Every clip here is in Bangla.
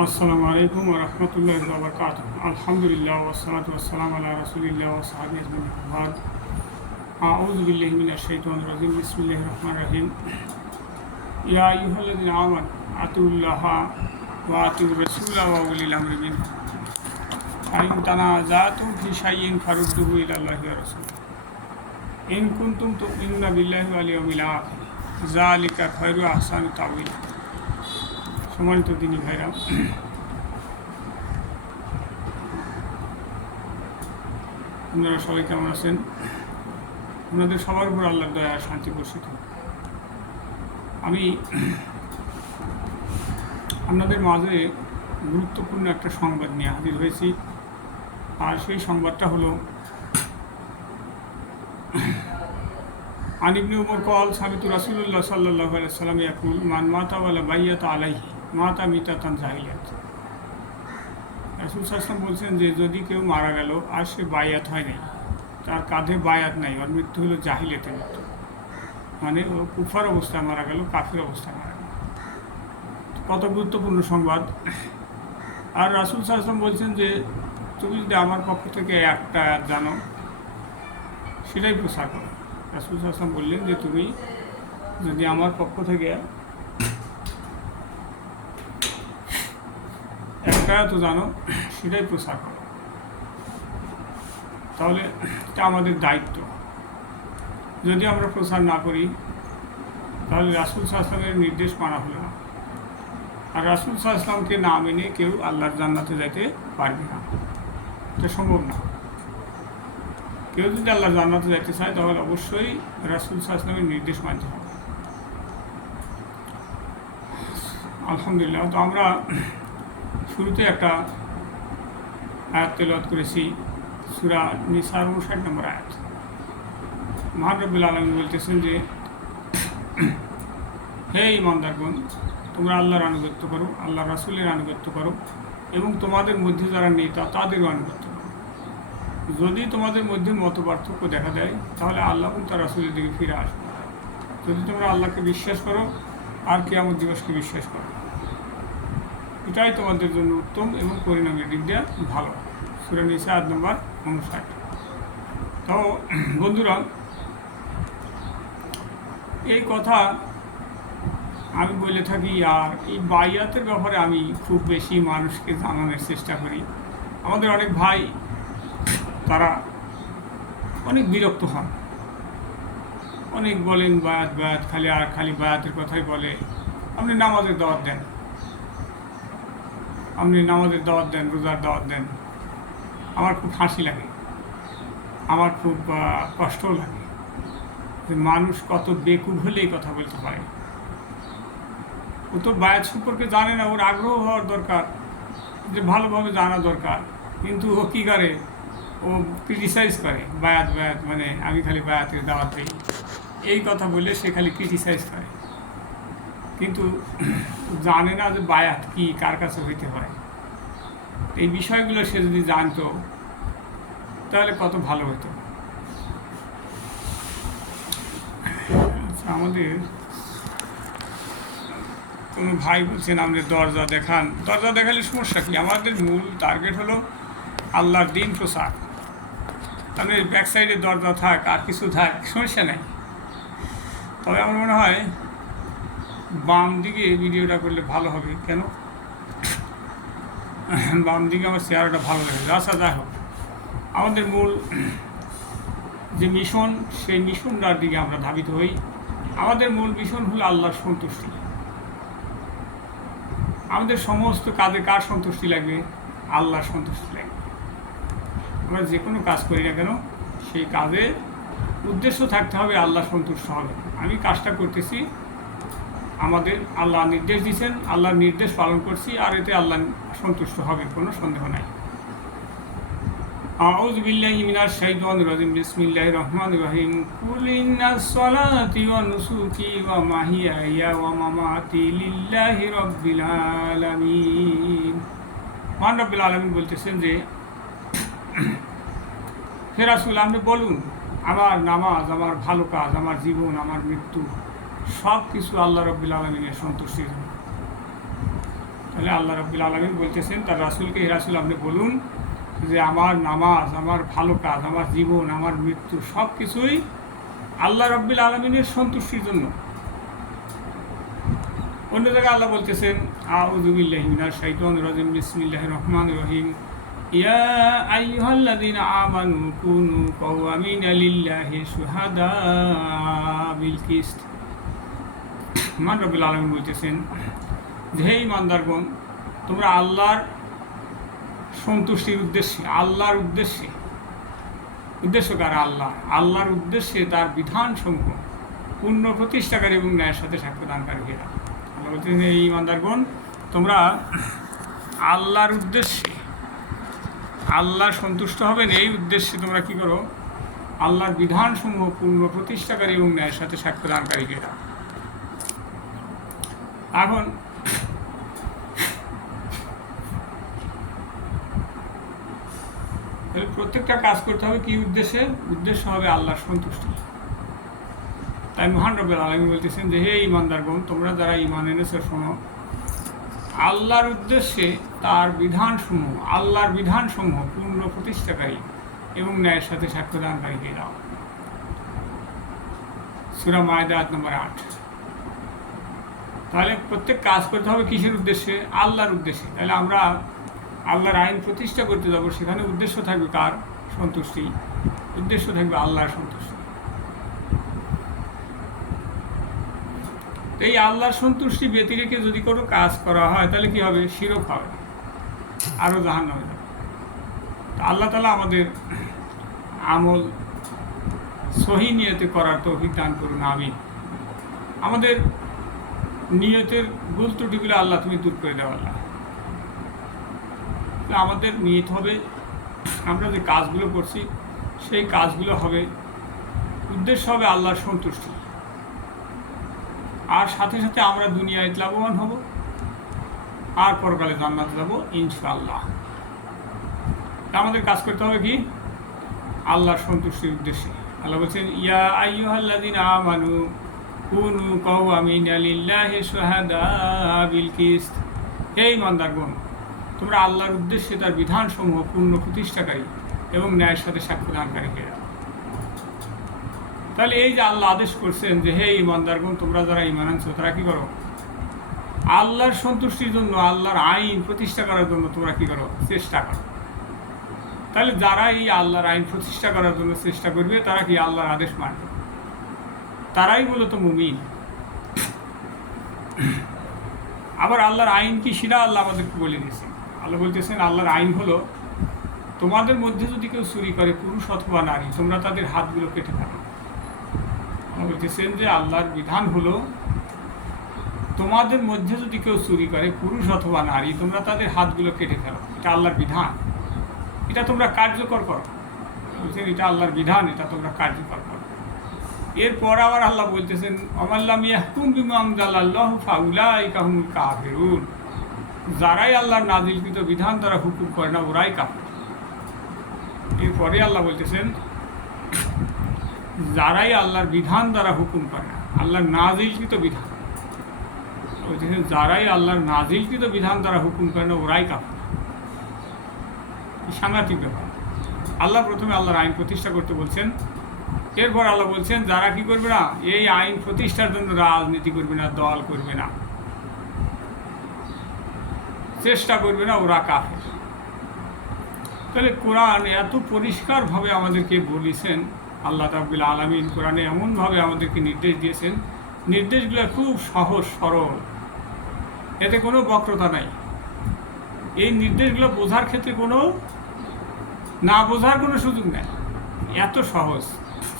আসসালামু আলাইকুম ওয়া রাহমাতুল্লাহি ওয়া বারাকাতুহু। আলহামদুলিল্লাহ ওয়াসসালাতু ওয়াসসালামু আলা রাসূলিল্লাহ ওয়া সাহবিহি আজমাইন। বাদ আউযু বিল্লাহি মিনাশ শাইতানির রাজিম। বিসমিল্লাহির রহমানির রহিম। ইয়া আইয়ুহাল্লাযীনা আমানু আতিউল্লাহা ওয়া আতিউর রাসূলা ওয়া উলিল আমরি মিনকুম। ফাইন তানাযাতুম ফি শাইইন ফারুদ্দুহু ইলাল্লাহি ওয়া রাসূলিহি ইন কুনতুম তু'মিনুনা বিল্লাহি ওয়াল ইয়াউমিল আখির যালিকা খায়রু ওয়া আহসানু তা'ওয়িলা। সম্মানিত দিনী ভাইরা, আপনারা সবাই কেমন আছেন? আপনাদের সবার উপর আল্লাহর দয়া আর শান্তি বর্ষিত। আমি আপনাদের মাঝে গুরুত্বপূর্ণ একটা সংবাদ নিয়ে হাজির হয়েছি, আর সেই সংবাদটা হলো আন ইবনে উমর ক্বাল সামিতু রাসূলুল্লাহ সাল্লাল্লাহু আলাইহি ওয়াসাল্লাম ইয়াকুল মান মাতা ওয়ালা বাইয়াতা আলাইহি মাতা মিতাতান জাহিলিয়াত। রাসূল সাল্লাল্লাহু আলাইহি ওয়াসাল্লাম বলছেন যে যদি কেউ মারা গেল আর সে বায়াত হয় নাই, তার কাঁধে বায়াত নাই, ওর মৃত্যু হলো জাহিলিয়াতের মৃত্যু, মানে ও কুফার অবস্থায় মারা গেল, কাফির অবস্থায় মারা গেল। কত গুরুত্বপূর্ণ সংবাদ। আর রাসূল সাল্লাল্লাহু আলাইহি ওয়াসাল্লাম বলছেন যে তুমি যদি আমার পক্ষ থেকে একটা আয়াত জানো সেটাই প্রচার করো। রাসূল সাল্লাল্লাহু আলাইহি ওয়াসাল্লাম বললেন যে তুমি যদি আমার পক্ষ থেকে একটা আয়াত জানো সেটাই প্রচার করো। তাহলে এটা আমাদের দায়িত্ব। যদি আমরা প্রচার না করি তাহলে রাসূল সাল্লাল্লাহু আলাইহি ওয়াসাল্লামের নির্দেশ মানা হলো না, আর রাসূল সাল্লাল্লাহু আলাইহি ওয়াসাল্লামকে না মেনে কেউ আল্লাহর জান্নাতে যাইতে পারবে না, এটা সম্ভব না। কেউ যদি আল্লাহর জান্নাতে যাইতে চায় তাহলে অবশ্যই রাসূল সাল্লাল্লাহু আলাইহি ওয়াসাল্লামের নির্দেশ মানতে হবে। আলহামদুলিল্লাহ। তো আমরা শুরুতে একটা আয়াত তেলাওয়াত করেছি, সূরা নিসার ৫৯ নম্বর আয়াত। মহান রব্বুল আলামিন বলতেছেন যে হে ঈমানদারগণ, তোমরা আল্লাহর আনুগত্য করো, আল্লাহ রাসূলের আনুগত্য করো এবং তোমাদের মধ্যে যারা নেতা তাদেরও আনুগত্য করো। যদি তোমাদের মধ্যে মত পার্থক্য দেখা দেয় তাহলে আল্লাহ এবং তার রাসূলের দিকে ফিরে আসবে। যদি তোমরা আল্লাহকে বিশ্বাস করো আর কিয়ামত দিবসকে বিশ্বাস করো, এটাই তোমাদের জন্য উত্তম এবং পরিণামের দিক দিয়ে ভালো। সূরা নিসা আয়াত নম্বর ৫৯। তো বন্ধুরা, এই কথা আমি বলে থাকি, আর এই বাইয়াতের ব্যাপারে আমি খুব বেশি মানুষকে জানানোর চেষ্টা করি। আমাদের অনেক ভাই তারা অনেক বিরক্ত হন, অনেক বলেন বায়াত বায়াত, খালি বায়াতের কথাই বলে। আপনি নামাজের দাওয়াত দেন, রোজার দাওয়াত দেন, আমার খুব হাসি লাগে, আমার খুব কষ্টও লাগে যে মানুষ কত বেকুব হলে এই কথা বলতে পারে। ও তো বায়াত সম্পর্কে জানে না, ওর আগ্রহ হওয়ার দরকার, যে ভালোভাবে জানা দরকার, কিন্তু ও কী করে, ও ক্রিটিসাইজ করে। বায়াত মানে আমি খালি বায়াতের দাওয়াত দিই, এই কথা বলে সে খালি ক্রিটিসাইজ করে, কিন্তু জানে না যে বায়াত কী, কার কাছে হইতে হয়। এই বিষয়গুলো সে যদি জানতো তাহলে কত ভালো হতো। আমাদের কোনো ভাই বলছেন আমাদের দরজা দেখান, দরজা দেখালে সমস্যা কী? আমাদের মূল টার্গেট হলো আল্লাহর দিন প্রচার। তাহলে ব্যাক সাইডে দরজা থাক আর কিছু থাক, সমস্যা নেই। তবে আমার মনে হয় বাম দিকে ভিডিওটা করলে ভালো হবে। কেন বাম দিকে আমার চেহারাটা ভালো লাগে? আচ্ছা, যাই হোক, আমাদের মূল যে মিশন, সেই মিশনটার দিকে আমরা ধাবিত হই। আমাদের মূল মিশন হলো আল্লাহর সন্তুষ্টি। আমাদের সমস্ত কাজে কার সন্তুষ্টি লাগবে? আল্লাহর সন্তুষ্টি লাগবে। আমরা যে কোনো কাজ করি না কেন, সেই কাজে উদ্দেশ্য থাকতে হবে আল্লাহ সন্তুষ্ট হবে। আমি কাজটা করতেছি, আমাদের আল্লাহ নির্দেশ দিয়েছেন, আল্লাহর নির্দেশ পালন করছি, আর এতে আল্লাহ সন্তুষ্ট হবে, কোনো সন্দেহ নাই। আউযু বিল্লাহি মিনাশ শাইতানির রাজিম। বিসমিল্লাহির রহমানির রহিম। কুল ইন্নাস সালাতি ওয়া নুসুকি ওয়া মাহিয়ায়া ওয়া মামাতি লিল্লাহি রাব্বিল আলামিন। মহান রব্বুল আলামিন বলতেছেন যে হে রাসূল, আপনি বলুন আমার নামাজ, আমার ভালো কাজ, আমার জীবন, আমার মৃত্যু সব কিছু আল্লাহ রাব্বুল আলামিনের সন্তুষ্টির জন্য। তাহলে আল্লাহ রাব্বুল আলামিন বলতেছেন তার রাসূলকে, হে রাসূল আপনি বলুন যে আমার নামাজ, আমার ভালো কাজ, আমার জীবন, আমার মৃত্যু সব কিছুই আল্লাহ রাব্বুল আলামিনের সন্তুষ্টির জন্য। অন্য জায়গায় আল্লাহ বলতেছেন আউযু বিল্লাহি মিনাশ শাইতানির রাজিম বিসমিল্লাহির রহমানির রহিম ইয়া আইয়ুহাল্লাযীনা আমানু কুনু কাওয়ামিনা লিল্লাহি শুহাদা বিল কিসত। মান রাব্বুল আলামিন বলতেছেন যে হে ঈমানদারগণ, তোমরা আল্লাহর সন্তুষ্টির উদ্দেশ্যে, আল্লাহর উদ্দেশ্যে, উদ্দেশ্য কার? আল্লাহর উদ্দেশ্যে তার বিধানসমূহ পূর্ণ প্রতিষ্ঠাকারী এবং ন্যায়ের সাথে সাক্ষ্য দানকারী হেরা। আল্লাহ বলছেন এই ঈমানদারগণ, তোমরা আল্লাহর উদ্দেশ্যে, আল্লাহ সন্তুষ্ট হবেন এই উদ্দেশ্যে তোমরা কি করো? আল্লাহর বিধানসমূহ পূর্ণ প্রতিষ্ঠাকারী এবং ন্যায়ের সাথে সাক্ষ্য দানকারী হেরা। এখন প্রত্যেকটা কাজ করতে হবে কি উদ্দেশ্যে? উদ্দেশ্য হবে আল্লাহর সন্তুষ্টি। তাই মহান রব্বুল আলামিন বলতেছেন যে হে ঈমানদারগণ, তোমরা যারা ঈমান এনেছো শোনো, আল্লাহর উদ্দেশ্যে তার বিধানসমূহ, আল্লাহর বিধানসমূহ পূর্ণ প্রতিষ্ঠাকারী এবং ন্যায়ের সাথে সাক্ষ্য দানকারী হয়ে দাও। সূরা মায়দা আয়াত নম্বর 8। তাহলে প্রত্যেক কাজ করতে হবে কিসের উদ্দেশ্যে? আল্লাহর উদ্দেশ্যে। তাহলে আমরা আল্লাহর আইন প্রতিষ্ঠা করতে যাব, সেখানে উদ্দেশ্য থাকবে কার? সন্তুষ্টি। উদ্দেশ্য থাকবে আল্লাহর সন্তুষ্টি। এই আল্লাহর সন্তুষ্টি ব্যতি রেখে যদি কোনো কাজ করা হয় তাহলে কি হবে? শিরক হবে, আরও জাহান্নামে যাবে। আল্লাহ তাআলা আমাদের আমল সহি নিয়তে করার তৌফিক দান করুন, আমিন। আমাদের নিয়তের ভুল ত্রুটিগুলো আল্লাহ তুমি দূর করে দাও আল্লাহ। আমাদের নিয়ত হবে আমরা যে কাজগুলো করছি সেই কাজগুলো হবে, উদ্দেশ্য হবে আল্লাহর সন্তুষ্টি, আর সাথে সাথে আমরা দুনিয়ায় লাভবান হব আর পরকালে জান্নাতে যাব ইনশাআল্লাহ। আমাদের কাজ করতে হবে কি? আল্লাহর সন্তুষ্টির উদ্দেশ্যে। আল্লাহ বলছেন ইয়া আইয়ুহাল্লাযীনা আমানু কুনু কাওয়ামিনা লিল্লাহি শুহাদা বিল কিসত। হে ঈমানদারগণ, তোমরা আল্লাহর উদ্দেশ্যে তার বিধানসমূহ পূর্ণ প্রতিষ্ঠাকারী এবং ন্যায়ের সাথে সাক্ষ্য দানকারী হয়ে যাও। তাহলে এই যে আল্লাহ আদেশ করছেন যে হে ঈমানদারগণ, তোমরা যারা ঈমান আনছো তারা কি করো? আল্লাহর সন্তুষ্টির জন্য, আল্লাহর আইন প্রতিষ্ঠা করার জন্য তোমরা কি করো? চেষ্টা করো। তাহলে যারা এই আল্লাহর আইন প্রতিষ্ঠা করার জন্য চেষ্টা করবে তারা কি আল্লাহর আদেশ মানবে, তারাই মূলত মুমিন। আবার আল্লাহর আইন কি সেটা আল্লাহ আমাদেরকে বলে দিয়েছেন। আল্লাহ বলতেছেন আল্লাহর আইন হলো তোমাদের মধ্যে যদি কেউ চুরি করে, পুরুষ অথবা নারী, তোমরা তাদের হাতগুলো কেটে ফেলো। আল্লাহ বলতেছেন যে আল্লাহর বিধান হলো তোমাদের মধ্যে যদি কেউ চুরি করে, পুরুষ অথবা নারী, তোমরা তাদের হাতগুলো কেটে ফেলো। এটা আল্লাহর বিধান, এটা তোমরা কার্যকর করো। বলছেন এটা আল্লাহর বিধান, এটা তোমরা কার্যকর করো। এরপর আবার আল্লাহ বলতেছেন আমাল্লাম ইয়াহকুম বিমা আনজালাল্লাহু ফাউলাইকা হুমুল কাফিরুন। যারাই আল্লাহর নাজিলকৃত বিধান দ্বারা হুকুম করে না ওরাই কাফের। এরপরে আল্লাহ বলতেছেন যারাই আল্লাহর বিধান দ্বারা হুকুম করে না, আল্লাহর নাজিলকৃত বিধান, বলতেছেন যারাই আল্লাহর নাজিলকৃত বিধান দ্বারা হুকুম করে না ওরাই কাফের। সাংঘাতিক ব্যাপার। আল্লাহ প্রথমে আল্লাহর আইন প্রতিষ্ঠা করতে বলছেন, এরপর আল্লাহ বলছেন যারা কি করবে না? এই আইন প্রতিষ্ঠার জন্য রাজনীতি করবে না, দল করবে না, চেষ্টা করবে না, ওরা কাফের। তাহলে কোরআন এত পরিষ্কারভাবে আমাদেরকে বলেছেন, আল্লাহ রাব্বুল আলামিন কোরআনে এমনভাবে আমাদেরকে নির্দেশ দিয়েছেন, নির্দেশগুলো খুব সহজ সরল, এতে কোনো বক্রতা নাই। এই নির্দেশগুলো বোঝার ক্ষেত্রে কোনো না বোঝার কোনো সুযোগ নেই, এত সহজ।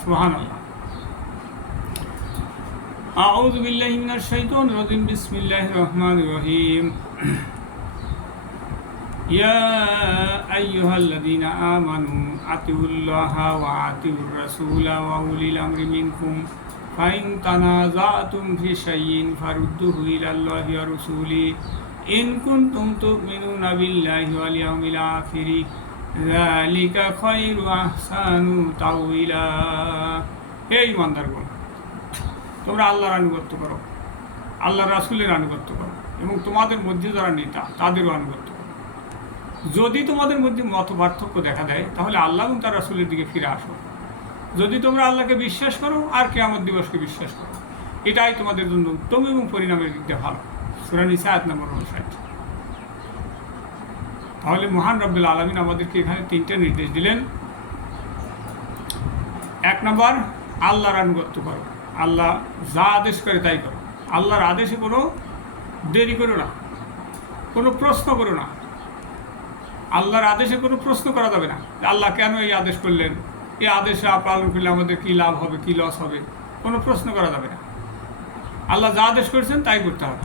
সুবহানাল্লাহ। আউযু বিল্লাহি মিনাশ শাইতানির রাজিম বিসমিল্লাহির রহমানির রহিম ইয়া আইয়ুহাল্লাযীনা আমানু আতিউল্লাহা ওয়া আতিউর রাসূলা ওয়া উলিল আমরি মিনকুম ফাইন তানাযাতুম ফি শাইইন ফারুদ্দুহু ইলাল্লাহি ওয়া রাসূলি ইন কুনতুম তু'মিনুনা বিল্লাহি ওয়াল ইয়াউমিল আখিরি যালিকা খায়রু আহসানু তাউইলা। হে ঈমানদারগণ, তোমরা আল্লাহর আনুগত্য করো, আল্লাহর রাসূলের আনুগত্য করো এবং তোমাদের মধ্যে যারা নেতা তাদেরও আনুগত্য করো। যদি তোমাদের মধ্যে মত পার্থক্য দেখা দেয় তাহলে আল্লাহ এবং তার রাসূলের দিকে ফিরে আসো। যদি তোমরা আল্লাহকে বিশ্বাস করো আর কিয়ামত দিবসকে বিশ্বাস করো, এটাই তোমাদের জন্য উত্তম এবং পরিণামের দিক দিয়ে ভালো। সূরা নিসা আয়াত নম্বর 59। তাহলে মহান রব্বুল আলামিন আমাদেরকে এখানে 3টা নির্দেশ দিলেন। 1 নম্বর, আল্লাহর আনুগত্য করো, আল্লাহ যা আদেশ করে তাই করো। আল্লাহর আদেশে কোনো দেরি করো না, কোনো প্রশ্ন করো না। আল্লাহর আদেশে কোনো প্রশ্ন করা যাবে না, আল্লাহ কেন এই আদেশ করলেন, এই আদেশ পালন করলে আমাদের কী লাভ হবে, কী লস হবে, কোনো প্রশ্ন করা যাবে না। আল্লাহ যা আদেশ করেছেন তাই করতে হবে।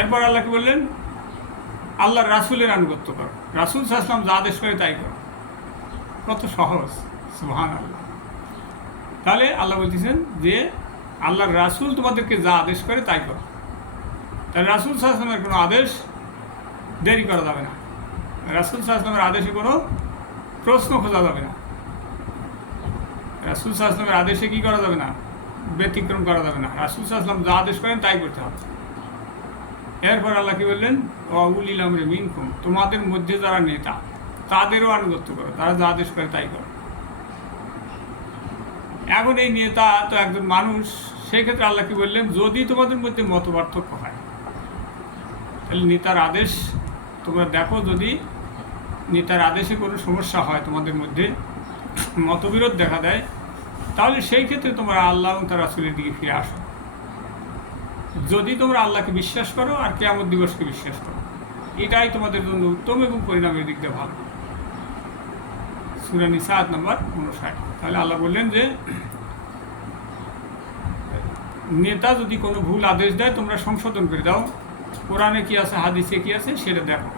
এরপর আল্লাহ কি বললেন, আল্লাহর রাসূলের আনুগত্য করো, রাসূল সাল্লাল্লাহু আলাইহি ওয়াসাল্লাম যা আদেশ করে তাই করো। কত সহজ, সুবহানাল্লাহ। তাহলে আল্লাহ বলতেছেন যে আল্লাহর রাসূল তোমাদেরকে যা আদেশ করে তাই করো। তাহলে রাসূল সাল্লাল্লাহু আলাইহি ওয়াসাল্লামের কোনো আদেশ দেরি করা যাবে না, রাসূল সাল্লাল্লাহু আলাইহি ওয়াসাল্লামের আদেশে কোনো প্রশ্ন খোঁজা যাবে না, রাসূল সাল্লাল্লাহু আলাইহি ওয়াসাল্লামের আদেশে কী করা যাবে না, ব্যতিক্রম করা যাবে না। রাসূল সাল্লাল্লাহু আলাইহি ওয়াসাল্লাম যা আদেশ করেন তাই করতে হবে। এরপর আল্লাহ কি বললেন, ওয়া উলিল আমরি মিনকুম, তোমাদের মধ্যে যারা নেতা তাদেরও আনুগত্য করো, তারা যা আদেশ করে তাই করো। এখন এই নেতা তো একজন মানুষ, সেই ক্ষেত্রে আল্লাহ কি বললেন, যদি তোমাদের মধ্যে মত পার্থক্য হয় তাহলে নেতার আদেশ তোমরা দেখো, যদি নেতার আদেশে কোনো সমস্যা হয়, তোমাদের মধ্যে মতবিরোধ দেখা দেয়, তাহলে সেই ক্ষেত্রে তোমরা আল্লাহ এবং তার রাসূলের দিকে ফিরে আসো। যদি তোমরা আল্লাহকে বিশ্বাস করো আর কিয়ামত দিবসকে বিশ্বাস করো, এটাই তোমাদের জন্য উত্তম এবং পরিণামের দিক দিয়ে ভালো। সূরা নিসা আয়াত নম্বর 59। তাহলে আল্লাহ বললেন যে নেতা যদি কোনো ভুল আদেশ দেয় তোমরা সংশোধন করে দাও, কোরআনে কি আছে হাদিসে কি আছে সেটা দেখো।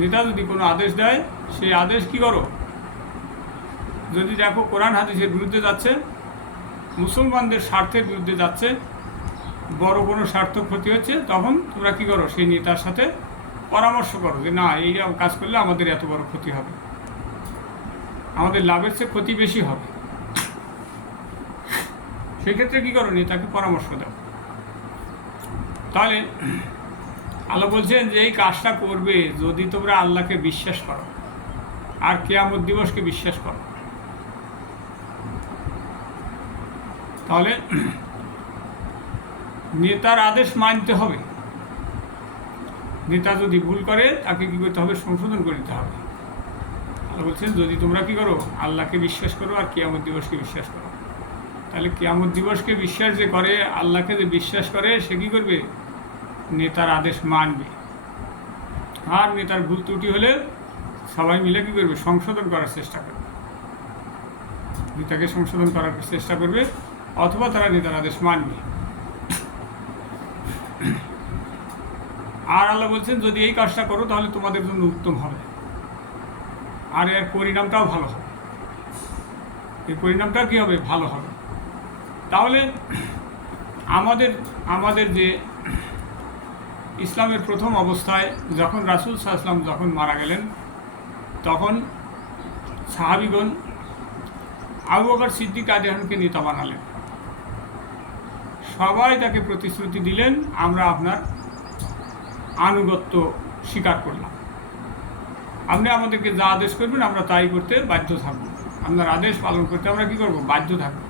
নেতা যদি কোনো আদেশ দেয় সেই আদেশ কি করো, যদি দেখো কোরআন হাদিসের বিরুদ্ধে যাচ্ছে, মুসলমানদের স্বার্থের বিরুদ্ধে যাচ্ছে, বড় কোনো স্বার্থ ক্ষতি হচ্ছে, তখন তোমরা কী করো, সেই নেতার সাথে পরামর্শ করো যে না, এই কাজ করলে আমাদের এত বড় ক্ষতি হবে, আমাদের লাভের চেয়ে ক্ষতি বেশি হবে। সেক্ষেত্রে কী করো, নেতাকে পরামর্শ দাও। তাহলে আল্লাহ বলছেন যে এই কাজটা করবে যদি তোমরা আল্লাহকে বিশ্বাস করো আর কিয়ামত দিবসকে বিশ্বাস করো। তাহলে নেতার আদেশ মানতে হবে। নেতা যদি ভুল করে তাকে কী করতে হবে, সংশোধন করে দিতে হবে। আল্লাহ বলছেন যদি তোমরা কী করো, আল্লাহকে বিশ্বাস করো আর কিয়ামত দিবসকে বিশ্বাস করো। তাহলে কিয়ামত দিবসকে বিশ্বাস যে করে, আল্লাহকে যে বিশ্বাস করে, সে কী করবে, নেতার আদেশ মানবে। আর নেতার ভুল ত্রুটি হলে সবাই মিলে কী করবে, সংশোধন করার চেষ্টা করবে, নেতাকে সংশোধন করার চেষ্টা করবে, অথবা তারা নেতার আদেশ মানবে। আর আল্লাহ বলছেন যদি এই কাজটা করো তাহলে তোমাদের জন্য উত্তম হবে আর এর পরিণামটাও ভালো হবে। এই পরিণামটা কী হবে, ভালো হবে। তাহলে আমাদের যে ইসলামের প্রথম অবস্থায় যখন রাসূল সাল্লাল্লাহু আলাইহি ওয়াসাল্লাম যখন মারা গেলেন, তখন সাহাবীগণ আবু বকর সিদ্দিক রাদিয়াল্লাহু আনহুকে নেতা বানালেন। সবাই তাকে প্রতিশ্রুতি দিলেন, আমরা আপনার আনুগত্য স্বীকার করলাম, আপনি আমাদেরকে যা আদেশ করবেন আমরা তাই করতে বাধ্য থাকব, আপনার আদেশ পালন করতে আমরা কী করব, বাধ্য থাকব,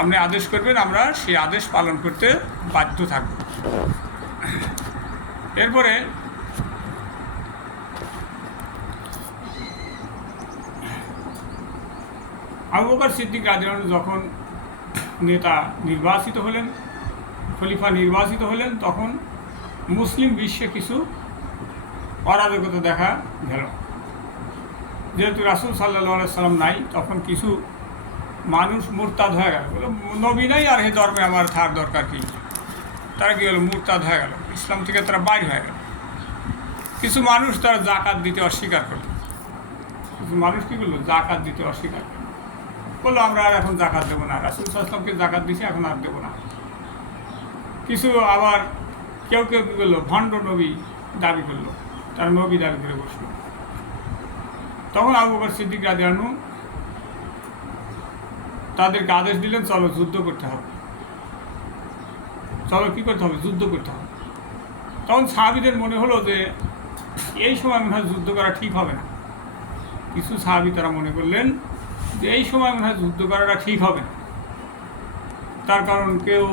আপনি আদেশ করবেন আমরা সেই আদেশ পালন করতে বাধ্য থাকব। এরপরে আবু বকর সিদ্দিক রাদিয়াল্লাহু আনহু যখন নেতা নির্বাচিত হলেন, খলিফা নির্বাচিত হলেন, তখন মুসলিম বিশ্বে কিছু অরাজকতা দেখা গেল। যেহেতু রাসূল সাল্লাল্লাহু আলাইহি সাল্লাম নাই, তখন কিছু মানুষ মুরতাদ হয়ে গেল, বলে নবী নাই আর এই ধর্মে আমার থাকার দরকার কী। তারা কী হলো, মুরতাদ হয়ে গেল, ইসলাম থেকে তারা বাইর হয়ে গেল। কিছু মানুষ তারা জাকাত দিতে অস্বীকার করল, কিছু মানুষ কী করলো, জাকাত দিতে অস্বীকার করল, বললো আমরা আর এখন জাকাত দেবো না, রাসূল সাল্লাল্লাহু আলাইহি ওয়াসাল্লামকে জাকাত দিছি এখন আর দেবো না। কিছু আবার কেউ কেউ কী করলো, ভণ্ড নবী দাবি করলো, তারা নবী দাবি করে বসলো। তখন আবু বকর সিদ্দিক রাদিয়াল্লাহু আনহু তাদেরকে আদেশ দিলেন, চলো যুদ্ধ করতে হবে। চলো কী করতে হবে, যুদ্ধ করতে হবে। তখন সাহাবীদের মনে হলো যে এই সময় মনে হয় যুদ্ধ করা ঠিক হবে না। কিছু সাহাবী তারা মনে করলেন যে এই সময় মনে হয় যুদ্ধ করাটা ঠিক হবে না। তার কারণ কেউ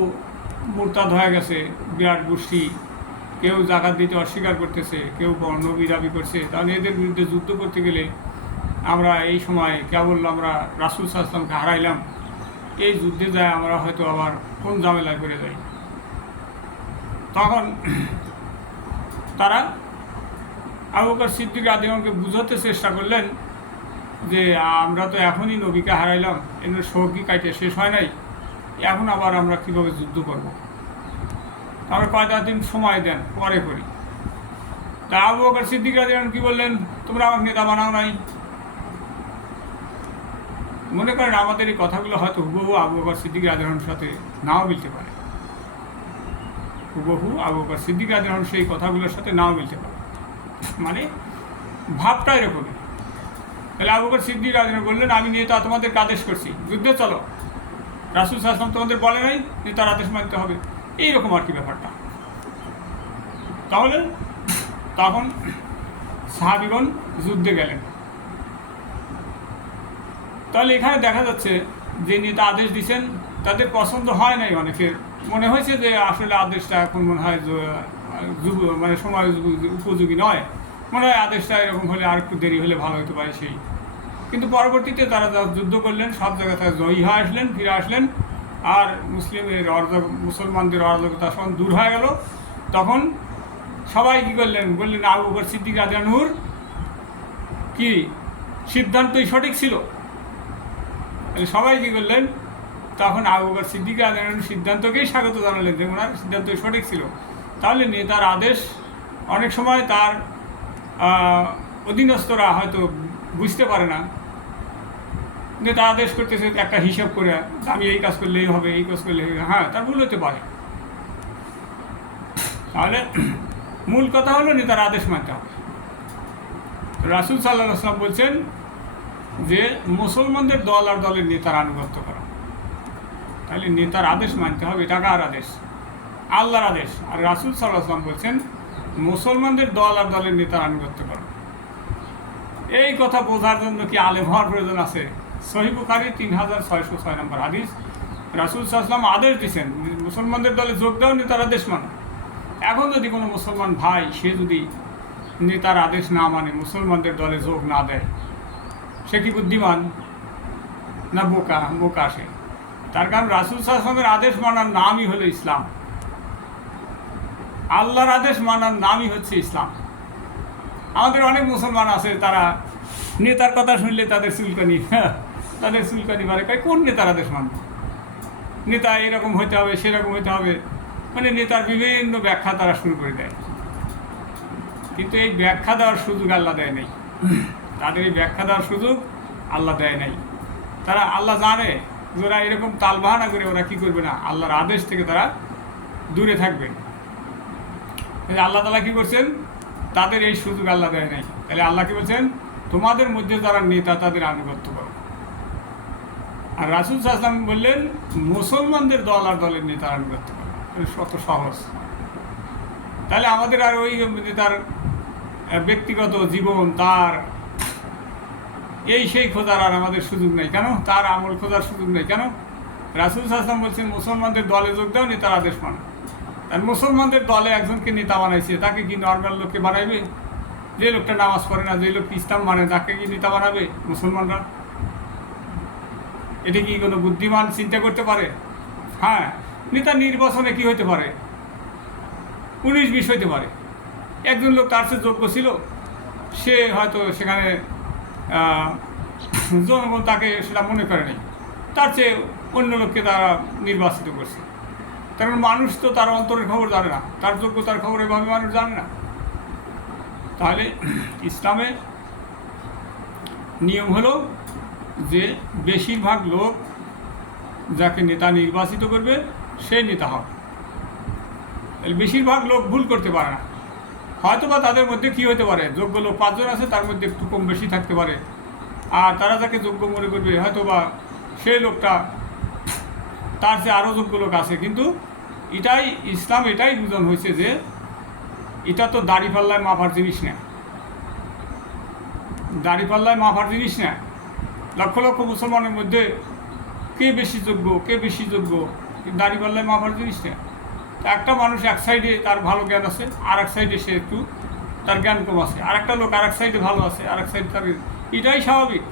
মুরতাদ হয়ে গেছে, বিরাট গোষ্ঠী, কেউ জাকাত দিতে অস্বীকার করতেছে, কেউ নবী দাবি করছে। তাহলে এদের বিরুদ্ধে যুদ্ধ করতে গেলে আমরা এই সময় কেবল আমরা রাসূল সাল্লাল্লাহু আলাইহি ওয়াসাল্লামকে হারাইলাম, এই যুদ্ধে যায় আমরা হয়তো আবার কোন ঝামেলায় পড়ে যাই। তখন তারা আবু বকর সিদ্দিক রাদিয়াল্লাহু আনহুকে বুঝাতে চেষ্টা করলেন যে আমরা তো এখনই নবীকে হারাইলাম, এর শোকই কাটে শেষ হয় নাই, এখন আবার আমরা কীভাবে যুদ্ধ করব। আমরা কয়টা দিন সময় দেন, পরে করি। তা আবু বকর সিদ্দিক রাদিয়াল্লাহু আনহু কী বললেন, তোমরা আমাকে নেতা বানাও নাই। মনে করেন আমাদের এই কথাগুলো হয়তো হুবহু আবু বকর সিদ্দিক রাদিয়াল্লাহু আনহুর সাথে নাও মিলতে পারে, হুবহু আবু বকর সিদ্দিক রাদিয়াল্লাহু আনহু সেই কথাগুলোর সাথে নাও মিলতে পারে, মানে ভাবটা এরকমই। তাহলে আবু বকর সিদ্দিক রাদিয়াল্লাহু আনহু বললেন, আমি নেতা তোমাদেরকে আদেশ করছি, যুদ্ধে চলো। রাসূল সাল্লাল্লাহু আলাইহি ওয়াসাল্লাম তোমাদের বলে নাই নেতার আদেশ মানতে হবে, এইরকম আর কি ব্যাপারটা। তাহলে তখন সাহাবীগণ যুদ্ধে গেলেন। তাহলে এখানে দেখা যাচ্ছে যে নেতা আদেশ দিচ্ছেন তাদের পছন্দ হয় নাই, অনেকের মনে হয়েছে যে আসলে আদেশটা এখন মনে হয় মানে সময় উপযোগী নয়, মনে হয় আদেশটা এরকম হলে আর একটু দেরি হলে ভালো হতে পারে সেই। কিন্তু পরবর্তীতে তারা যুদ্ধ করলেন, সব জায়গায় তারা জয়ী হয়ে আসলেন, ফিরে আসলেন, আর মুসলমানদের অরাজকতা সব দূর হয়ে গেল। তখন সবাই কী করলেন, বললেন আবু বকর সিদ্দিক রাদিয়াল্লাহু আনহুর কি সিদ্ধান্তই সঠিক ছিল। সবাই কী করলেন, তখন আবু বকর সিদ্দিক রাদিয়াল্লাহু আনহুর সিদ্ধান্তকেই স্বাগত জানালেন যে ওনার সিদ্ধান্তই সঠিক ছিল। তাহলে নেতার আদেশ অনেক সময় তার অধীনস্থরা হয়তো বুঝতে পারে না, নেতা আদেশ করতেছে একটা হিসাব করে, আমি এই কাজ করলেই হবে, এই কাজ করলেই হবে, হ্যাঁ তার ভুল হতে পারে। তাহলে মূল কথা হলো নেতার আদেশ মানতে হবে। রাসূল সাল্লাল্লাহু আলাইহি ওয়াসাল্লাম বলছেন যে মুসলমানদের দল আর দলের নেতার আনুগত্য করা। তাহলে নেতার আদেশ মানতে হবে, এটা কার আদেশ? আল্লাহর আদেশ। আর রাসূল সাল্লাল্লাহু আলাইহি ওয়াসাল্লাম বলছেন মুসলমানদের দল আর দলের নেতার আনুগত্য করা। এই কথা বোঝার জন্য কি আলেম হওয়ার প্রয়োজন আছে? সহিহ বুখারী 3606 নম্বর হাদিস, রাসূল সাল্লাল্লাহু আলাইহি ওয়াসাল্লাম আদেশ দিয়েছেন মুসলমানদের দলে যোগ দাও, নেতার আদেশ মানো। এখন যদি কোনো মুসলমান ভাই সে যদি নেতার আদেশ না মানে, মুসলমানদের দলে যোগ না দেয়, সে কি বুদ্ধিমান না বোকা সে? তার কারণ রাসূল সাল্লাল্লাহু আলাইহি ওয়াসাল্লামের আদেশ মানার নামই হলো ইসলাম, আল্লাহর আদেশ মানার নামই হচ্ছে ইসলাম। আমাদের অনেক মুসলমান আছে, তারা নেতার কথা শুনলে তাদের চুলকানি বাড়ে, কয় কোন নেতার আদেশ মানব, নেতা এরকম হইতে হবে, সেরকম হইতে হবে, মানে নেতার বিভিন্ন ব্যাখ্যা তারা শুরু করে দেয়। কিন্তু এই ব্যাখ্যা দেওয়ার সুযোগ আল্লাহ দেয় নাই, তাদের এই ব্যাখ্যা দেওয়ার সুযোগ আল্লাহ দেয় নাই। তারা আল্লাহ জানে যে ওরা এরকম তালবাহানা করে ওরা কী করবে না, আল্লাহর আদেশ থেকে তারা দূরে থাকবে। আল্লাহ তাআলা কী করছেন, তাদের এই সুযোগ আল্লাহ দেয় নাই। তাহলে আল্লাহ কী বলছেন, তোমাদের মধ্যে যারা নেতা তাদের আনুগত্য করো। আর রাসূল সাল্লাল্লাহু আলাইহি ওয়াসাল্লাম বললেন মুসলমানদের দল আর দলের নেতার আনুগত্য করো। কত সহজ। তাহলে আমাদের আর ওই নেতার ব্যক্তিগত জীবন, তার এই সেই খোঁজার আর আমাদের সুযোগ নেই কেন? তার আমল খোঁজার সুযোগ নেই কেন? রাসূল সাল্লাল্লাহু আলাইহি ওয়াসাল্লাম বলছেন মুসলমানদের দলে যোগ দাও, নেতার আদেশ মানো। আর মুসলমানদের দলে একজনকে নেতা বানাইছে, তাকে কি নর্মাল লোককে বানাইবে? যে লোকটা নামাজ পড়ে না, যে লোক ইসলাম মানে, তাকে কি নেতা বানাবে মুসলমানরা? এটা কি কোনো বুদ্ধিমান চিন্তা করতে পারে? হ্যাঁ, নেতা নির্বাচনে কি হতে পারে, 19-20 হইতে পারে। একজন লোক তার চেয়ে যোগ্য ছিল, সে হয়তো সেখানে জনগণ তাকে সেটা মনে করে নাই, তার চেয়ে অন্য লোককে তারা নির্বাচিত করছে। কারণ মানুষ তো তার অন্তরের খবর জানে না, তার যোগ্যতার খবর এভাবে মানুষ জানে না। তাহলে ইসলামের নিয়ম হলো যে বেশিরভাগ লোক যাকে নেতা নির্বাচিত করবে সেই নেতা হবে। বেশিরভাগ লোক ভুল করতে পারে না, হয়তো বা তাদের মধ্যে কী হতে পারে, যোগ্য লোক 5 জন আছে, তার মধ্যে একটু কম বেশি থাকতে পারে, আর তারা যাকে যোগ্য মনে করবে হয়তো বা সেই লোকটা তার চেয়ে আরও যোগ্য লোক আছে, কিন্তু এটাই ইসলাম, এটাই বুঝানো হয়েছে যে এটা তো দাড়িপাল্লায় মাপার জিনিস না, দাড়িপাল্লায় মাপার জিনিস না। লক্ষ লক্ষ মুসলমানের মধ্যে কে বেশি যোগ্য, কে বেশি যোগ্য, দাড়িপাল্লায় মাপার জিনিস না। একটা মানুষ এক সাইডে তার ভালো জ্ঞান আছে, আর এক সাইডে সে একটু তার জ্ঞান কম আছে, আর একটা লোক আর এক সাইডে ভালো আছে, আর এক সাইডে তার, এটাই স্বাভাবিক।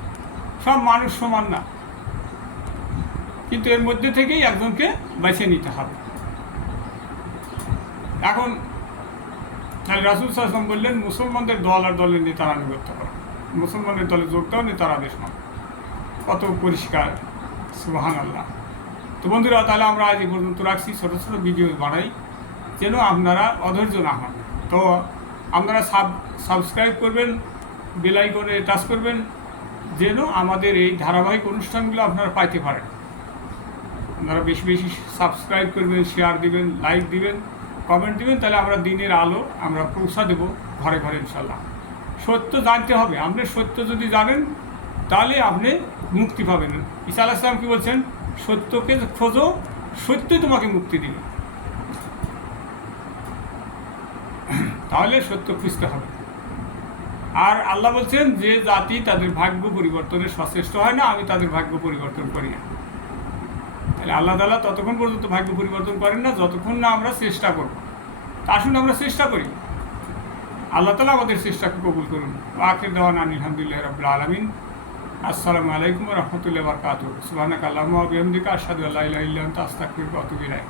সব মানুষ সমান না, কিন্তু এর মধ্যে থেকেই একজনকে বেছে নিতে হবে। এখন রাসূল সাল্লাল্লাহু আলাইহি ওয়াসাল্লাম বললেন, মুসলমানদের দল আর দলের নেতার আনুগত্য করো, মুসলমানের দলে যোগ দাও, নেতার আদেশ মানো। কত পরিষ্কার, সুবহানাল্লাহ। তো বন্ধুরা, তাহলে আমরা আজ এই পর্যন্ত রাখছি, ছোটো ছোটো ভিডিও বানাই যেন আপনারা অধৈর্য না হন। তো আপনারা সাবস্ক্রাইব করবেন, বেল আইকনে টাচ করবেন, যেন আমাদের এই ধারাবাহিক অনুষ্ঠানগুলো আপনারা পাইতে পারেন। আপনারা বেশি বেশি সাবস্ক্রাইব করবেন, শেয়ার দিবেন, লাইক দিবেন, কমেন্ট দিবেন, তাহলে আমরা দিনের আলো আমরা পৌঁছা দেব ঘরে ঘরে ইনশাল্লাহ। সত্য জানতে হবে, আপনি সত্য যদি জানেন তাহলে আপনি মুক্তি পাবেন। ঈসা আলাইহিস সালাম কি বলছেন? সত্যকে খোঁজো, সত্যই তোমাকে মুক্তি দিবে। তাহলে সত্য খুঁজতে হবে। আর আল্লাহ বলছেন, যে জাতি তাদের ভাগ্য পরিবর্তনের সচেষ্ট হয় না, আমি তাদের ভাগ্য পরিবর্তন করি না। তাহলে আল্লাহ তাআলা ততক্ষণ পর্যন্ত ভাগ্য পরিবর্তন করেন না যতক্ষণ না আমরা চেষ্টা করব। তা আসুন আমরা চেষ্টা করি, আল্লাহ তাআলা আমাদের চেষ্টাকে কবুল করুন। আখির দাওয়ানা আলহামদুলিল্লাহি রাব্বিল আলামিন। আসসালামু আলাইকুম ওয়া রাহমাতুল্লাহি ওয়া বারাকাতুহু। সুবহানাকা আল্লাহুম্মা ওয়া বিহামদিকা আশহাদু আল্লা ইলাহা ইল্লা আনতা আস্তাগফিরুকা ওয়া আতুবু ইলাইক।